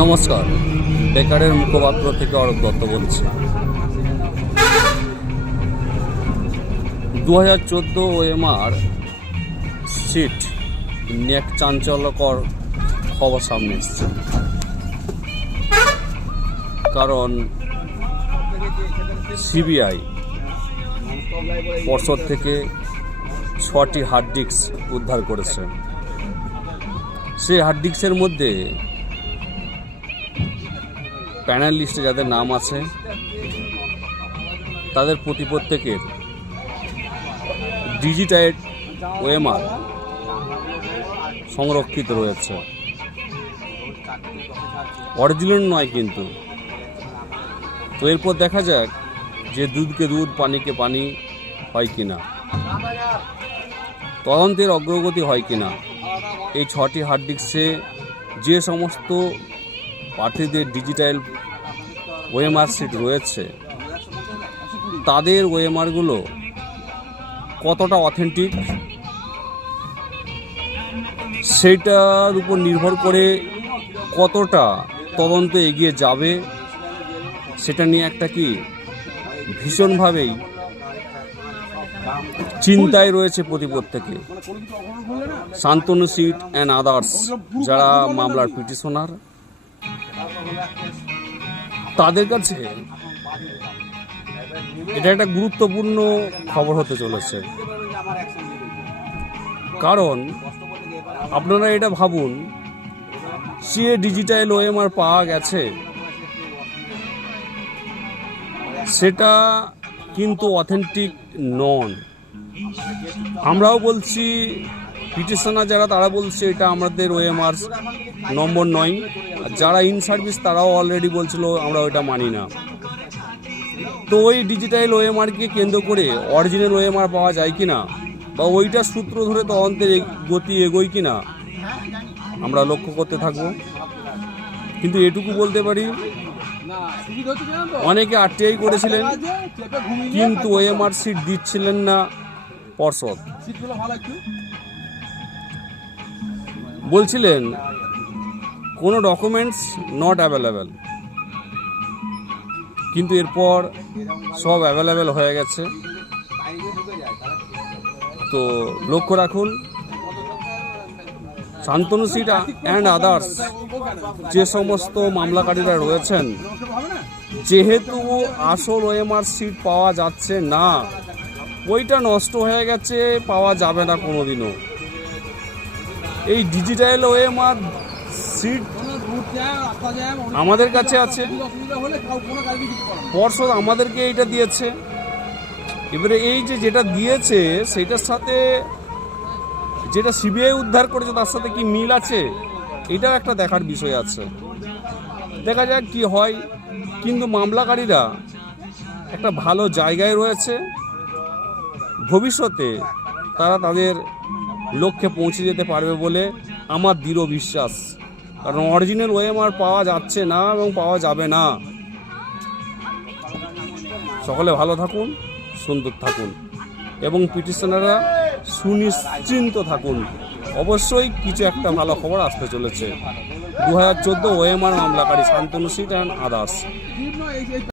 নমস্কার। বেকারের মুখপাত্র থেকে অরূপ দত্ত বলছি। দু হাজার চোদ্দ ওএমআর সিট নিয়ে এক চাঞ্চল্যকর খবর সামনে এসছে। কারণ সিবিআই পর্ষদ থেকে ছটি হার্ড ডিস্ক উদ্ধার করেছে। সেই হার্ড ডিস্কের মধ্যে প্যানেল লিস্টে যাদের নাম আছে, তাদের প্রতি প্রত্যেকের ডিজিটাইড ওএমআর সংরক্ষিত রয়েছে। অরিজিনাল নয় কিন্তু। তো এরপর দেখা যাক যে দুধকে দুধ, পানিকে পানি হয় কি না তদন্তের অগ্রগতি হয় কি না এই ছটি হার্ড ডিস্কে যে সমস্ত প্রার্থীদের ডিজিটাল ওএমআর সিট রয়েছে, তাদের ওএমআরগুলো কতটা অথেন্টিক সেটার উপর নির্ভর করে কতটা তদন্ত এগিয়ে যাবে, সেটা নিয়ে একটা কি ভীষণভাবেই চিন্তায় রয়েছে প্রতি প্রত্যেকে শান্তনু সিট অ্যান্ড আদার্স, যারা মামলার পিটিশনার। তাদের কাছে এটা একটা গুরুত্বপূর্ণ খবর হতে চলেছে। কারণ আপনারা এটা ভাবুন সে ডিজিটাল ওএমআর পাওয়া গেছে। সেটা কিন্তু অথেন্টিক নন। আমরাও বলছি, পিটিশনার যারা, তারা বলছে এটা আমাদের ওএমআর নম্বর নয়। আর যারা ইন সার্ভিস তারাও অলরেডি বলছিল, আমরা ওইটা মানি না। তো ওই ডিজিটাল ওএমআরকে কেন্দ্র করে অরিজিনাল ওএমআর পাওয়া যায় কি না বা ওইটার সূত্র ধরে তদন্তের গতি এগোয় কি না আমরা লক্ষ্য করতে থাকব। কিন্তু এটুকু বলতে পারি অনেকে আরটিআই করেছিলেন, কিন্তু ওএমআর সিট দিচ্ছিলেন না পর্ষদ। বলছিলেন, কোনো ডকুমেন্টস নট অ্যাভেলেবেল কিন্তু এরপর সব অ্যাভেলেবেল হয়ে গেছে। তো লক্ষ্য রাখুন শান্তনু সিট অ্যান্ড আদার্স যে সমস্ত মামলাকারীরা রয়েছেন, যেহেতু আসল ওএমআর সিট পাওয়া যাচ্ছে না ওইটা নষ্ট হয়ে গেছে, পাওয়া যাবে না কোনো দিনও এই ডিজিটাল ওএমআর সিট আমাদের কাছে আছে। পর্ষদ আমাদেরকে এইটা দিয়েছে। এবারে এই যে যেটা দিয়েছে সেটার সাথে যেটা সিবিআই উদ্ধার করেছে, তার সাথে কি মিল আছে? এটাও একটা দেখার বিষয় আছে। দেখা যাক কি হয়। কিন্তু মামলাকারীরা একটা ভালো জায়গায় রয়েছে। ভবিষ্যতে তারা তাদের লক্ষ্যে পৌঁছে যেতে পারবে বলে আমার দৃঢ় বিশ্বাস। কারণ অরিজিনাল ওএমআর পাওয়া যাচ্ছে না এবং পাওয়া যাবে না। সকলে ভালো থাকুন, সুন্দর থাকুন। এবং পিটিশনাররা সুনিশ্চিন্ত থাকুন। অবশ্যই কিছু একটা ভালো খবর আসতে চলেছে। দু হাজার চোদ্দ ওএমআর মামলাকারী শান্তনু সিট অ্যান্ড আদার্স।